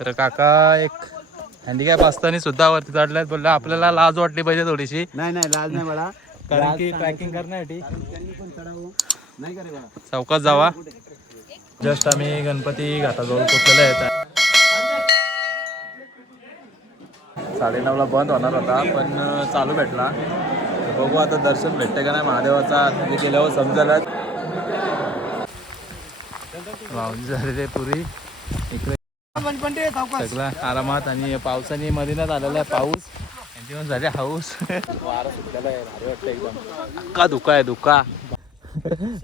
तर काका एक हँडिकॅप असताना सुद्धा वरती चढल्यात. बोलले आपल्याला लाज वाटली पाहिजे थोडीशी. नाही नाही लाज नाही मला, कारण की ट्रॅकिंग करण्यासाठी त्यांनी पण चढावं नाही करे बा. चौकात जावा. जस्ट आम्ही गणपती घाटाजवळ पोहोचलेलो आहेत. 9:30ला बंद होणार होता पण चालू भेटला. तर बघू आता दर्शन भेटते का नाही महादेवाचा. तिथे गेल्यावर समजायला वाहून झालेले पुरी इकडे सगळं आरामात. आणि पावसाने मधीनात आलेला आहे पाऊस. यांची पण झाले हाऊस. वारा सुटलेला आहे, भारी वाटतं एकदम. अक्का धुका आहे धुका.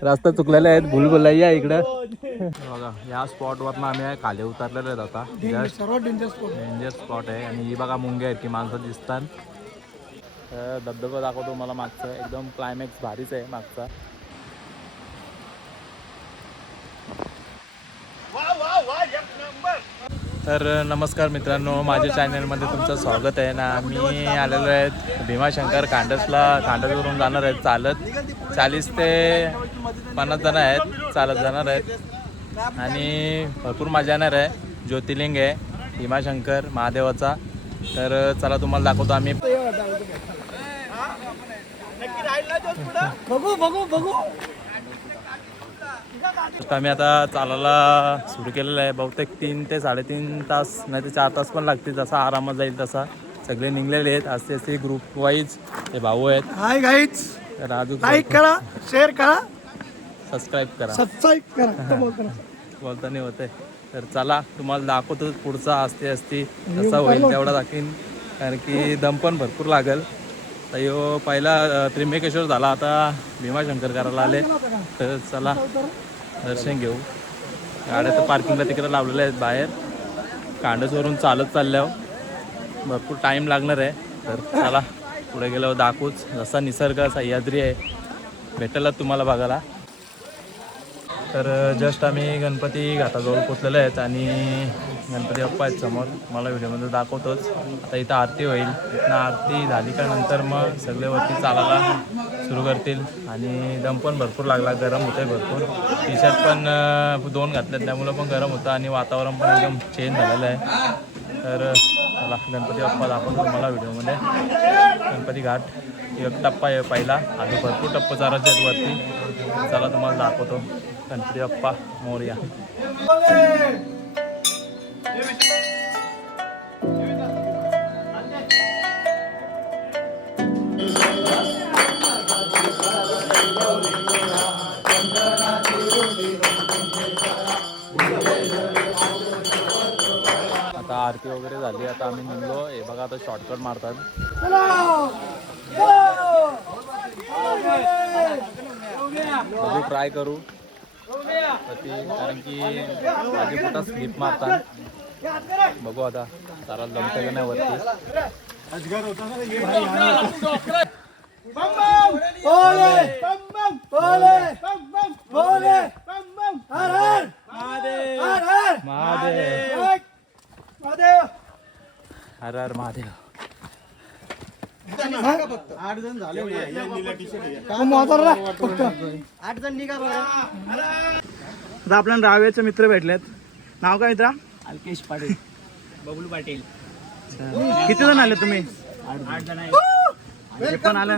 रस्ता चुकलेला आहे, भूलभुलैया इकडं बघा. या स्पॉटवर आम्ही खाली उतरलेलो आहेत आता. सर्वात डेंजर स्पॉट आहे. आणि ही बघा मुंग्या आहेत की माणसं दिसतात. धबधबा दाखवतो मला मागचं. एकदम क्लायमॅक्स भारीच आहे मागचा. तर नमस्कार मित्रांनो, माझ्या चॅनलमध्ये तुमचं स्वागत आहे ना. मी आलेलो आहेत भीमाशंकर. खांडसवरून जाणार आहेत चालत. 40 ते 50 जण आहेत चालत जाणार आहेत. आणि भरपूर मजा येणार आहे. ज्योतिर्लिंग आहे भीमाशंकर महादेवाचा. तर चला तुम्हाला दाखवतो आम्ही. बघू आम्ही आता चालायला सुरू केलेलं आहे. बहुतेक 3 ते 3.5 तास नाही ते 4 तास पण लागतील. जसा आरामात जाईल तसा. सगळे निघलेले आहेत असे ग्रुप वाईज. ते भाऊ आहेत. हाय गाईज, राजू लाईक करा, शेअर करा, सबस्क्राईब करा. बोलता नाही होते. तर चला तुम्हाला दाखवतो पुढचा असते जसा होईल तेवढा दाखवीन. कारण की दम पण भरपूर लागेल. तर यो पहिला त्र्यंबकेश्वर झाला, आता भीमाशंकर करायला आले. तर चला दर्शन घेऊ. गाड्या तर पार्किंगला तिकडे लावलेल्या आहेत बाहेर. खांडसवरून चालत चालल्यावर भरपूर टाईम लागणार आहे. तर चला पुढे गेल्यावर दाखवूच. जसा निसर्ग सह्याद्री आहे भेटेल तुम्हाला बघायला. तर जस्ट आम्ही गणपती घाटाजवळ पोचलेलो आहेत. आणि गणपती बाप्पा आहेत समोर. मला व्हिडिओमध्ये दाखवतोच. आता इथं आरती होईल. इथनं आरती झाली का नंतर मग सगळे वरती चालायला सुरू करतील. आणि दम पण भरपूर लागला, गरम होतं आहे भरपूर. टी शर्ट पण 2 घातलेत त्यामुळं पण गरम होतं. आणि वातावरण पण एकदम चेंज झालेलं आहे. तर चला गणपती बाप्पा दाखवतो तुम्हाला व्हिडिओमध्ये. गणपती घाट एक टप्पा आहे पहिला. आणि भरपूर टप्पे चारायचे आहेत वरती. चला तुम्हाला दाखवतो. गणपती बाप्पा मोरया. आता आरती वगैरे झाली. आता आम्ही निघलो. हे बघा आता शॉर्टकट मारतात. बघू ट्राय करू. कारण की माझी पोटात स्लिप मारतात. बघू आता तारा जमतं का नाही वरती. हर हर महादेव. 8 जण झाले. 8 जण निघा बरं. आता आपल्याला रावेचे मित्र भेटलेत. नाव काय मित्रा? अल्केश पाटील, बबलू पाटील. किती जण आले तुम्ही? 8 जण आहेत. हे पण आले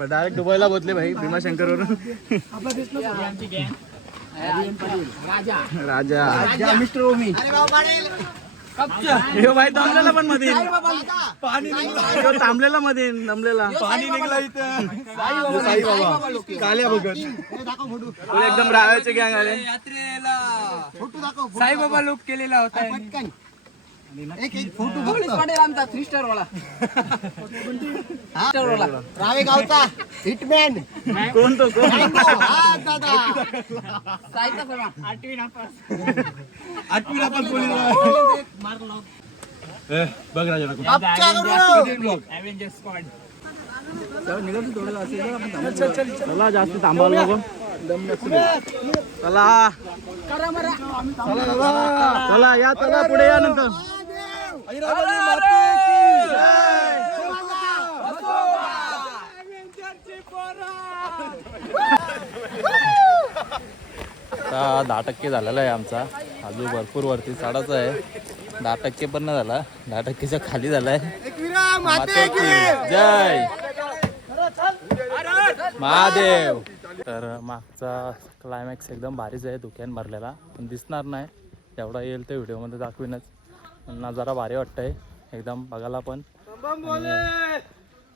डायरेक्ट दुबईला बोलले भाई भीमाशंकर वरून. राजा मिस्टर ओमी. हे भाई थांबलेला पण मध्ये पाणी थांबलेला मध्ये दमलेला पाणी निघला इथं. साई बाबा काल्या बघत एकदम राहायचे गँग आले. साईबाबा लुक केलेला होता. एक फोटो आमचा 3 स्टार वाला. रावे गावचा हिटमॅन. कोण तो कोण? आठवी नापास. बघ राजा ॲव्हेंजर्स स्क्वॉड. चला जास्त थांबावं नको. चला चला या चला पुढे या नंतर. आता 10% झालेला आहे आमचा. अजून भरपूर वरती चढायचं आहे. 10% पण नाही झाला, 10%च्या खाली झालाय. जय महादेव. तर मागचा क्लायमॅक्स एकदम भारीच आहे, धुक्यान भरलेला, पण दिसणार नाही जेवढा येईल ते व्हिडिओमध्ये दाखवीनच. पण नजारा भारी वाटतंय एकदम बघायला पण.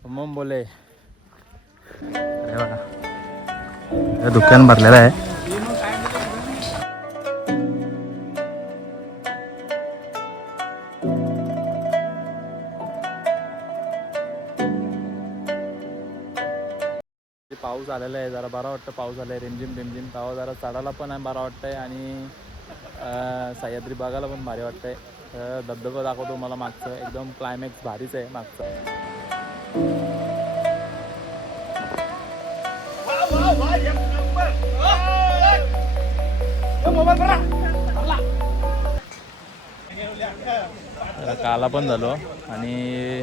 मम बोले बघा धुक्यान भरलेला आहे. पाऊस आलेला आहे, जरा बरा वाटतं. पाऊस आलाय रिमझिम रिमझिम. तेव्हा जरा चढायला पण आहे बरा वाटतंय आणि सह्याद्री बघायला पण भारी वाटतंय. धबधबा दाखवतो मला मागचं, एकदम क्लायमॅक्स भारीच आहे मागचं. काला पण झालो आणि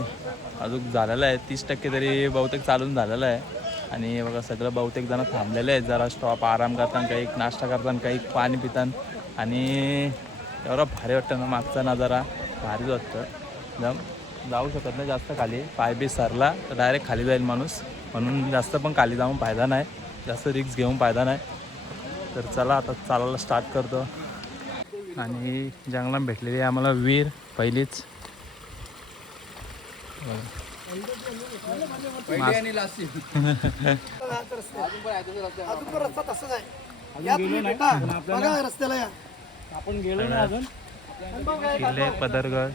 अजून झालेलं आहे 30% तरी बहुतेक चालून झालेलं आहे. आणि बघा सगळं बहुतेक जण थांबलेले आहेत, जरा स्टॉप आराम करताना, काही नाश्ता करताना, काही पाणी पिताना. आणि एवढं भारी वाटतं ना मागचा नजारा, भारीच वाटतं एकदम. जाऊ शकत नाही जास्त खाली, पाय बी सरला तर डायरेक्ट खाली जाईल माणूस, म्हणून जास्त पण खाली जाऊन फायदा नाही, जास्त रिक्स घेऊन फायदा नाही. तर चला आता चालायला स्टार्ट करतो. आणि जंगलात भेटलेली आहे आम्हाला विहीर पहिलीच. किल्ले पदरगड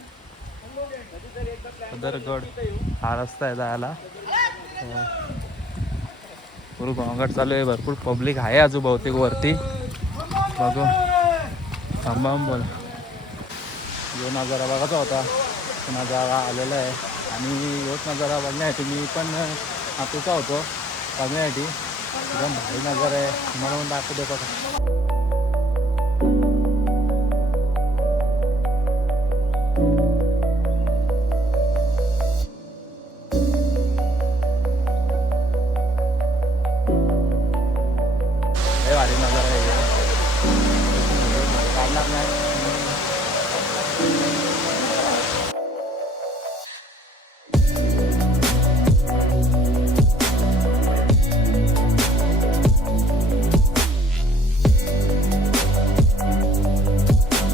हा रस्ता आहे जायला. पूर्ण घोंगाट चालू आहे, भरपूर पब्लिक आहे अजून बहुतेक वरती. बघू थांबा बोल. जो नजारा बघायचा होता तो नजारा आलेला आहे. आणि योच नजारा बघण्यासाठी मी पण आतुका होतो बघण्यासाठी. एकदम भारी नजारा आहे, तुम्हाला पण दाखवतो बघा. भारी नजारा आहे, काढणार नाही.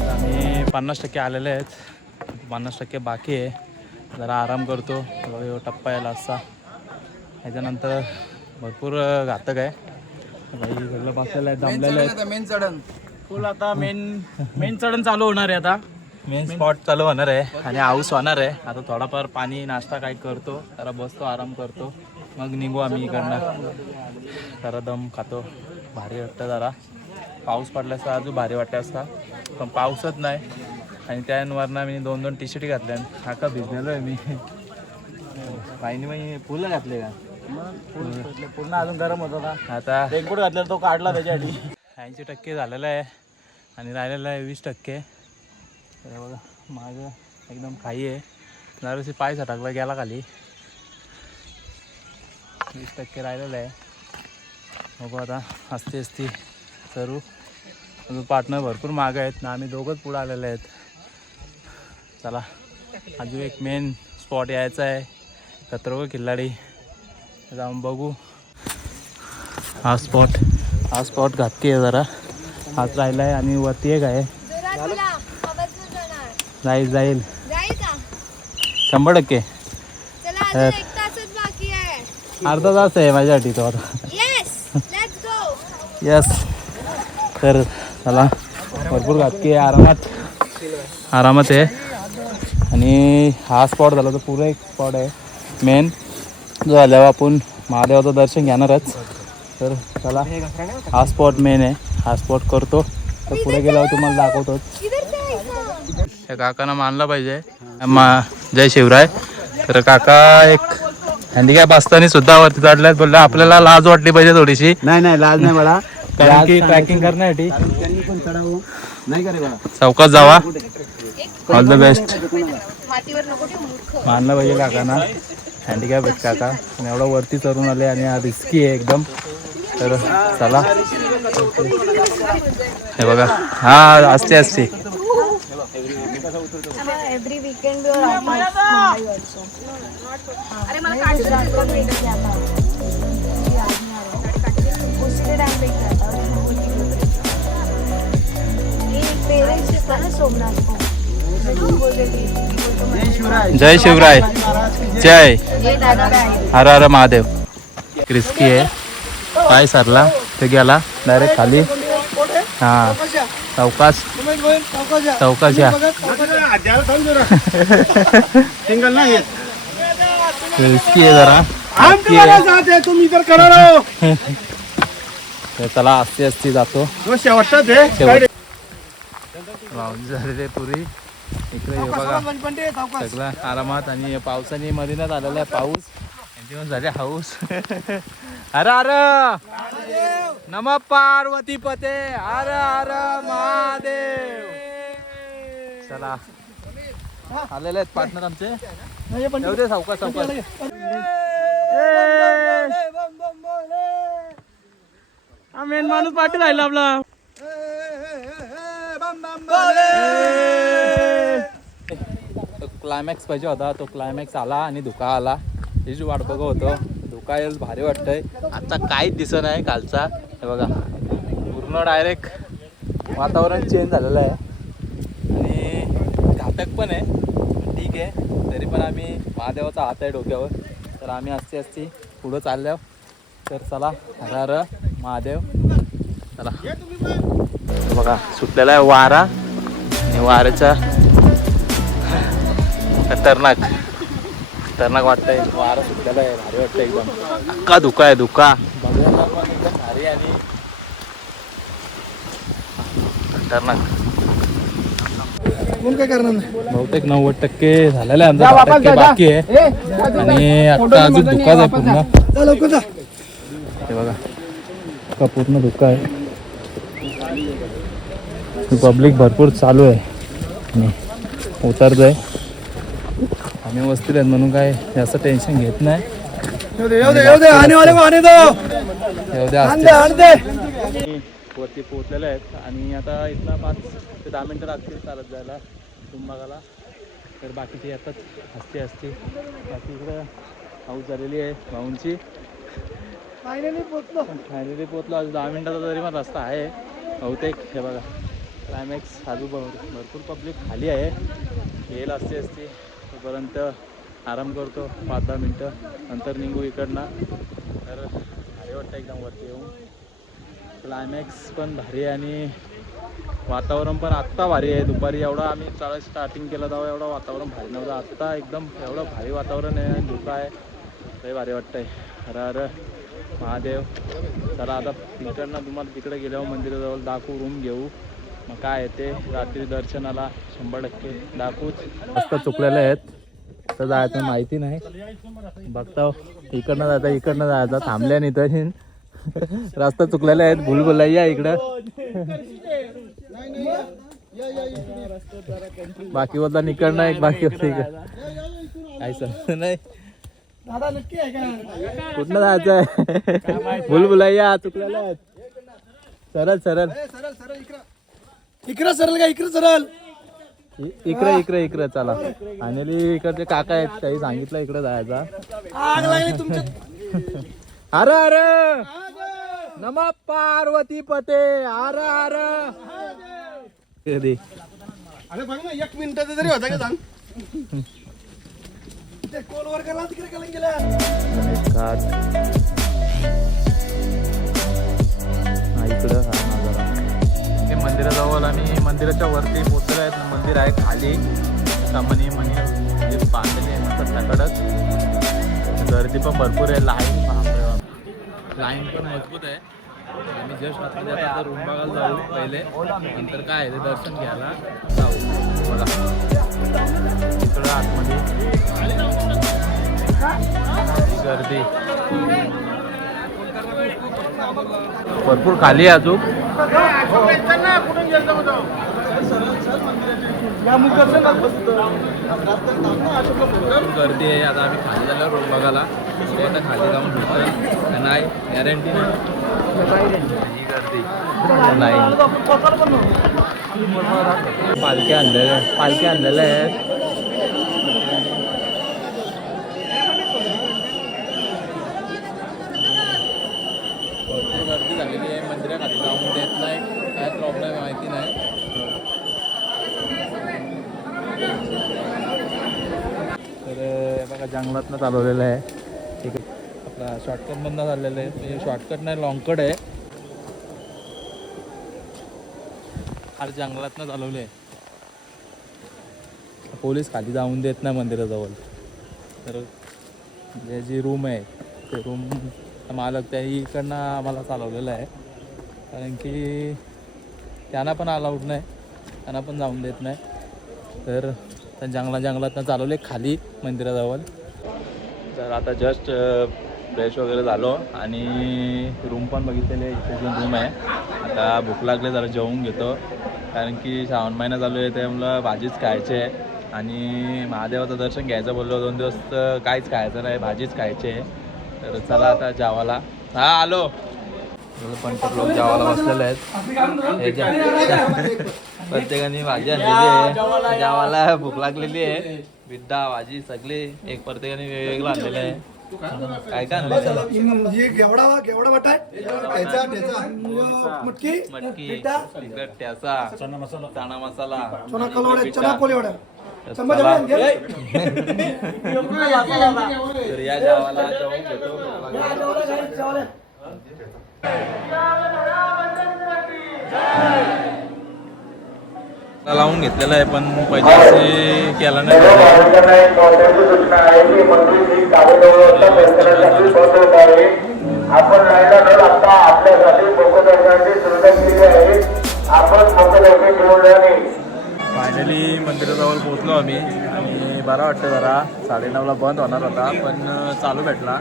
आम्ही 50% आलेले आहेत, 50% बाकी आहे. जरा आराम करतो, टप्पा यायला असा. ह्याच्यानंतर भरपूर घातक आहे. बाई सगळं बसलेलं आहे, दमलेलं आहे. मेन चढण फुल आता मेन चढण चालू होणार आहे. आता मेन स्पॉट चालू होणार आहे आणि हाऊस होणार आहे. आता थोडाफार पाणी नाश्ता काही करतो, जरा बसतो, आराम करतो, मग निघू आम्ही इकडनं. जरा दम खातो, भारी वाटतं. जरा पाऊस पडला असता अजून भारी वाटतं असता, पण पाऊसच नाही. आणि त्यावरनं मी 2-2 टी-शर्ट घातल्या. हा का भिजलेलो आहे मी. बाईने मग फुलं घातले का? पूर्ण अजून गरम होत होता. आता रेनकोट घातलेला तो काढला त्याच्यासाठी. 80% झालेलं आहे आणि राहिलेलं आहे 20%. तर बघा माझं एकदम खाई आहे, जराशी पाय सटकला गेला खाली. 20% राहिलेलं आहे. बघू आता असते असती करू. अजून पार्टनर भरपूर मागं आहेत ना, आम्ही दोघंच पुढं आलेले आहेत. चला अजून एक मेन स्पॉट यायचा आहे, खतरों के खिलाडी, जाऊन बघू. हा स्पॉट घातकी आहे, जरा हात राहिला आहे. आणि वरती एक आहे, जाईल 100%. अर्धा तास आहे माझ्यासाठी तो आता. यस तर चला, भरपूर घातकी आहे, आरामात आहे. आणि हा स्पॉट झाला तर पुरा एक स्पॉट आहे मेन, जो झाल्यावर आपण महादेवाचं दर्शन घेणारच. तर चला हा स्पॉट मेन आहे, हा स्पॉट करतो. तर पुढे गेल्यावर तुम्हाला दाखवतो. त्या काकांना मानलं पाहिजे, जय शिवराय. तर काका एक हँडिकॅप असताना सुद्धा वरती चढल्यात. बोलले आपल्याला लाज वाटली पाहिजे थोडीशी. नाही लाज नाही मला, कारण की ट्रॅकिंग करण्यासाठी त्यांनी पण चढावं नाही करे बघा. चौकात जावा. All the best. मानलं पाहिजे काकांना, हँडिकॅप आहेत काका आणि एवढं वरती चढून आले. आणि हा रिस्की आहे एकदम, तर चला हे बघा हा असते असते एवरी वीकेंड और मुंबई ऑल्सो अरे मला गुजरात का ब्रेक किया था याद नहीं आ रहा उसी टाइम पे किया था ये पेरेंट्स था ना सोमनाथ को जय शिवराय जय ये दादा हर हर महादेव क्रिस्की आहे पाय सरला ते गेला डायरेक्ट खाली हा चौकाश चौकाश या क्रिस्की आहे जरा तुम इधर करा रहो तर चला असते असते जातो शेवटच लावून झालेले पुरी इकडे हे बघा सगळं आरामात आणि पावसाने मधीनच आलेला आहे पाऊस यांची पण झाले हाऊस अरे अरे नम पार्वती पते हर हर महादेव चला आलेले आहेत पार्टनर आमचे येऊ दे सावकाश सावकाश मेन माणूस पाठी राहिला आपला क्लायमॅक्स पाहिजे होता तो क्लायमॅक्स आला आणि धुका आला त्याची वाट बघत होतो धुका येईल भारी वाटतंय आता काहीच दिसत नाही कालचा हे बघा पूर्ण डायरेक्ट वातावरण चेंज झालेलं आहे आणि घातक पण आहे ठीक आहे तरी पण आम्ही महादेवाचा हात आहे डोक्यावर तर आम्ही असते असते पुढं चाललो तर चला हर हर महादेव चला बघा सुटलेला आहे वारा आणि वाऱ्याचा खतरनाक खतरनाक वाटतंय वारा सुटलेला आहे भारी वाटतंय एकदम अख्खा धुका आहे धुका बघायला पण एकदम भारी आणि खतरनाक काय करणार बहुतेक 90% झालेला आहे आमचा 10% बाकी आहे आणि आता अजून धुकाच आहे पूर्ण हे बघा का पूर्ण धुका आहे पब्लिक भरपूर चालू आहे आणि उतरत आहे आम्ही वस्तीत आहेत म्हणून काय जास्त टेन्शन घेत नाही वरती पोहोचलेले आहेत आणि आता इथला 5 ते 10 मिनटं लागतील चालत जायला तुंबागाला तर बाकीची येतात हसते हसते बाकी इकडं हाऊस झालेली आहे भाऊंची फायनली पोचलो अजून 10 मिनटाचा तरी पण रस्ता आहे बहुतेक हे बघा क्लायमॅक्स अजून भरपूर पब्लिक खाली आहे येईल असते असते तोपर्यंत आराम करतो 5-10 मिनटं नंतर निघू इकडनं तर भारी वाटतं एकदम वरती येऊन क्लायमॅक्स पण भारी आहे आणि वातावरण पण आत्ता भारी आहे दुपारी एवढा आम्ही स्टार्टिंग केलं तेव्हा एवढं वातावरण भारी नव्हतं आत्ता एकदम एवढं भारी वातावरण आहे आणि धुका आहे लय भारी वाटतं आहे हर हर महादेव चला आता इकडनं तुम्हाला तिकडे गेल्यावर मंदिराजवळ दाखवू रूम घेऊ मग काय आहे ते रात्री दर्शनाला 100% दाखवूच रस्ता चुकलेले आहेत तर जायचं माहिती नाही बघता इकडनं जायचं इकडनं जायचं थांबल्या नाही तर रस्ता चुकलेला आहेत भुलभुलैया इकडं बाकी होता इकडनं एक बाकी होतं इकडं काय समजत नाही दादा नक्की आहे का कुठनं जायचंय भुलभुलैया चुकलेला आहेत सरळ सरळ इकडे सरळ का इकडे सरळ इकडे इकडे इकडे चला आणि इकडचे काका आहेत काही सांगितलं इकडे जायचा आग लागली तुमच्या अरे अरे नम पार्वती पते अरे अरे कधी अरे बघ ना 1 मिनिटाचा तरी होता का सांग ते कोलवर गेला तिकडे गेला गेला इकडं हा नजारा हे मंदिराजवळ आणि मंदिराच्या वरती पोचलेलं आहे मंदिर आहे खाली सामान्य म्हणजे बांधलेली आहे मस्त कडक गर्दी पण भरपूर आहे लाईन पण मजबूत आहे आम्ही जस्ट आता रूम बघायला जाऊ पहिले नंतर काय आहे ते दर्शन घ्यायला जाऊ बघा इकडं आतमध्ये गर्दी भरपूर खाली आहे अजून गर्दी आहे. आता आम्ही खाली झाल्यावर रोड बघायला ते आता खाली जाऊन भेटतो नाही गॅरंटी नाही ही गर्दी नाही. पालख्या आणलेल्या आहेत. भरपूर गर्दी झालेली आहे. मंदिराखाली जाऊन देत नाही. काय प्रॉब्लेम माहिती नाही. तर बघा जंगलातनं चालवलेलं आहे. ठीक आहे आपला शॉर्टकट बंद झालेलं आहे. म्हणजे शॉर्टकट नाही लॉंगकट आहे. आज जंगलातनं चालवले आहे. पोलीस खाली जाऊन देत नाही मंदिराजवळ. तर जे जी रूम आहे ते रूम मालक त्या इकडनं आम्हाला चालवलेलं आहे. कारण की त्यांना पण अलाउड नाही. त्यांना पण जाऊन देत नाही. तर जंगलातनं चालवले खाली मंदिराजवळ. तर आता जस्ट फ्रेश वगैरे झालो आणि रूम पण बघितलेले. इथे जो रूम आहे आता भूक लागले जरा जेवून घेतो. कारण की श्रावण महिना चालू आहे त्यामुळं भाजीच खायची आहे. आणि महादेवाचं दर्शन घ्यायचं बोललो 2 दिवस तर काहीच खायचं नाही भाजीच खायची आहे. तर चला आता जेवायला. हा आलो. पंचर लोक जेवायला बसलेले आहेत. प्रत्येकाने भाजी आणलेली आहे. जेवायला भूक लागलेली आहे. बिड्डा भाजी सगळी एक प्रत्येकाने वेगवेगळं आणलेलं आहे. काय काय आणलं? घेवडा बटाट मटकी मटकी तिखट ठ्याचा चणा मसाला चना कलवडे चना कोलीवडा तर या जेवायला जाऊन घेतो. लावून घेतलेलं आहे पण पैसे केला नाही. आपण राहायला न लागता आपल्यासाठी मुखदर्शनाची सुविधा केली आहे. आपण मुखदर्शन घेऊन जाणे. फायनली मंदिराजवळ पोहोचलो आम्ही आणि बरं वाटतं जरा. 9:30ला बंद होणार होता पण चालू भेटला.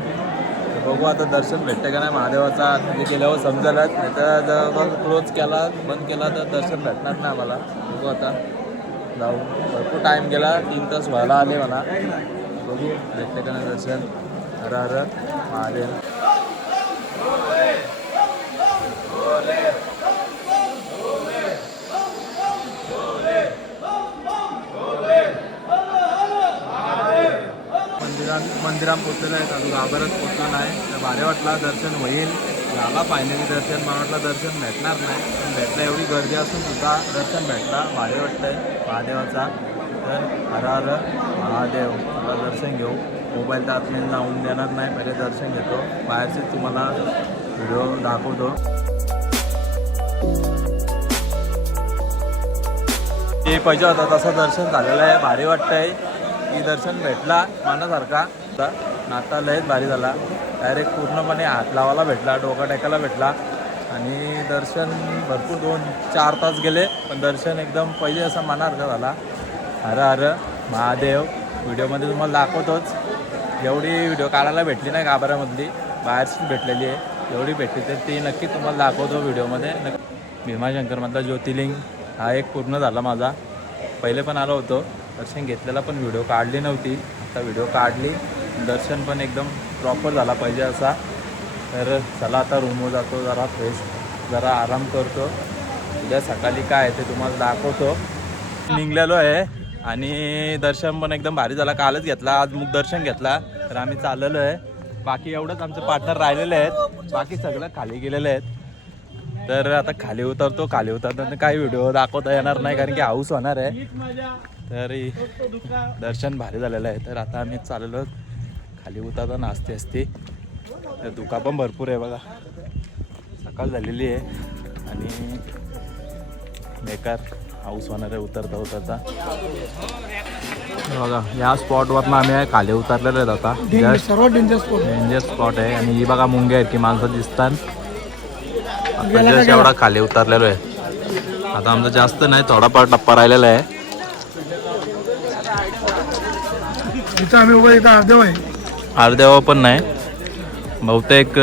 बघू आता दर्शन भेटतं का नाही महादेवाचा. म्हणजे गेल्यावर समजायलाच नाही तर जर क्लोज केला बंद केला तर दर्शन भेटणार नाही आम्हाला. बघू आता जाऊ. भरपूर टाईम गेला 3 तास व्हायला आले मला. बघू भेटतं का नाही दर्शन. हर हर महादेव. मंदिरात पोचलेलं आहे. अजून गाभाऱ्यात पोचलं नाही तर भारी वाटला. दर्शन होईल झाला फायनली दर्शन. मला वाटलं दर्शन भेटणार नाही पण भेटलं. एवढी गर्दी असून सुद्धा दर्शन भेटला. भारी वाटतंय महादेवाचा. तर हर हर महादेव. मला दर्शन घेऊ. मोबाईल तर आतमध्ये लावून देणार नाही. पहिले दर्शन घेतो. बाहेरचेच तुम्हाला व्हिडिओ दाखवतो. ते पाहिजे होता तसं दर्शन झालेलं आहे. भारी वाटतंय की दर्शन भेटला मनासारखा. नाता लयच भारी झाला. डायरेक्ट पूर्णपणे हात लावायला भेटला. डोका टेकायला भेटला. आणि दर्शन भरपूर 2-4 तास गेले पण दर्शन एकदम पाहिजे असं मनासारखा झाला. हर हर महादेव. व्हिडिओमध्ये तुम्हाला दाखवतोच. एवढी व्हिडिओ काढायला भेटली नाही गाभाऱ्यामधली. बाहेरची भेटलेली आहे. एवढी भेटली तर ती नक्की तुम्हाला दाखवतो व्हिडिओमध्ये. भीमाशंकरमधला ज्योतिर्लिंग हा एक पूर्ण झाला माझा. पहिले पण आलो होतो दर्शन घेतलेला पण व्हिडिओ काढली नव्हती. आता व्हिडिओ काढली. दर्शन पण एकदम प्रॉपर झाला पाहिजे असा. तर चला आता रूमवर जातो. जरा फ्रेश जरा आराम करतो. उद्या सकाळी काय ते तुम्हाला दाखवतो. निघलेलो आहे आणि दर्शन पण एकदम भारी झाला. कालच घेतला आज मुख दर्शन घेतला. तर आम्ही चाललेलो आहे. बाकी एवढंच आमचे पार्टनर राहिलेले आहेत. बाकी सगळं खाली गेलेले आहेत. तर आता खाली उतरतो. खाली उतरताना काही व्हिडिओ दाखवता येणार नाही कारण की हाऊस होणार आहे. तरी दर्शन भारी झालेलं आहे. तर आता आम्ही चाललो खाली उतरताना असते. तर धुका पण भरपूर आहे बघा. सकाळ झालेली आहे आणि बेकार हाऊस होणार आहे उतरता. बघा या स्पॉटवरनं आम्ही खाली उतरलेलो आहेत आता. सर्वात डेंजर स्पॉट आहे. आणि ही बघा मुंग्या आहेत की माणसं दिसतात. एवढा खाली उतरलेलो आहे. आता आमचा जास्त नाही थोडाफार टप्पा राहिलेला आहे. इथं आम्ही उभं. इथं अर्धेव आहे. अर्ध्यावर पण नाही बहुतेक.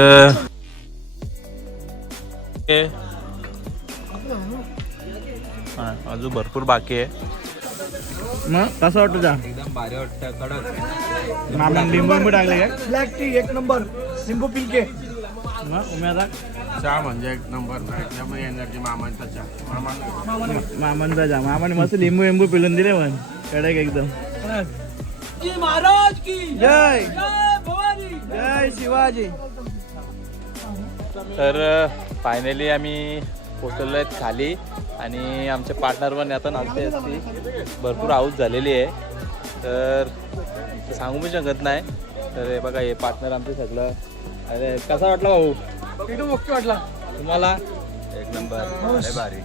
अजून भरपूर बाकी आहे. मग कसं वाटतं जा एकदम भारी वाटतं, कडक. मामा लिंबू टाकले काय ब्लॅक टी एक नंबर लिंबू पिंके मग उम्याचा चहा म्हणजे एक नंबर एकदम एनर्जी मामांचा चहा मामांचा जा मामाने मस्त लिंबू पिलून दिले पण कडक एकदम जय जय शिवाजी. तर फायनली आम्ही पोचलेलो आहेत खाली आणि आमचे पार्टनर पण आता नाचते असती, भरपूर हाऊस झालेली आहे. तर सांगू पण शकत नाही. तर हे बघा हे पार्टनर आमचं सगळं. अरे कसा वाटला भाऊ? एकदम ओके वाटला. तुम्हाला? एक नंबर, भारी.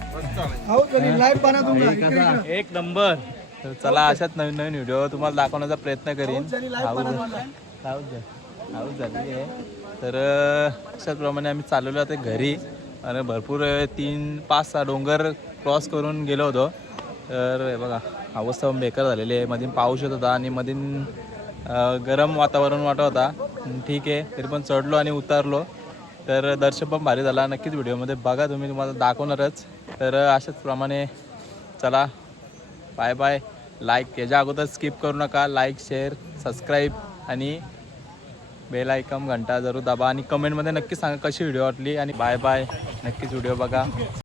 हो तरी लाईव्ह पाना तुमचा एक नंबर. तर चला अशाच नवीन नवीन व्हिडिओ तुम्हाला दाखवण्याचा प्रयत्न करीन. हाऊस झालेली आहे. तर अशाच प्रमाणे आम्ही चालवलो आता घरी आणि भरपूर 3-5-6 डोंगर क्रॉस करून गेलो होतो. तर हे बघा अवस्था पण बेकार झालेली आहे. मधून पाऊस येत होता आणि मधून गरम वातावरण वाटत होता. ठीक आहे तरी पण चढलो आणि उतरलो. तर दर्शन पण भारी झाला. नक्कीच व्हिडिओमध्ये बघा तुम्ही, तुम्हाला दाखवणारच. तर अशाच प्रमाणे चला बाय बाय. लाईक याच्या अगोदर स्किप करू नका. लाईक शेअर सबस्क्राईब आणि बेल आयकॉन घंटा जरूर दाबा आणि कमेंटमध्ये नक्की सांगा कशी व्हिडिओ वाटली. आणि बाय बाय. नक्कीच व्हिडिओ बघा.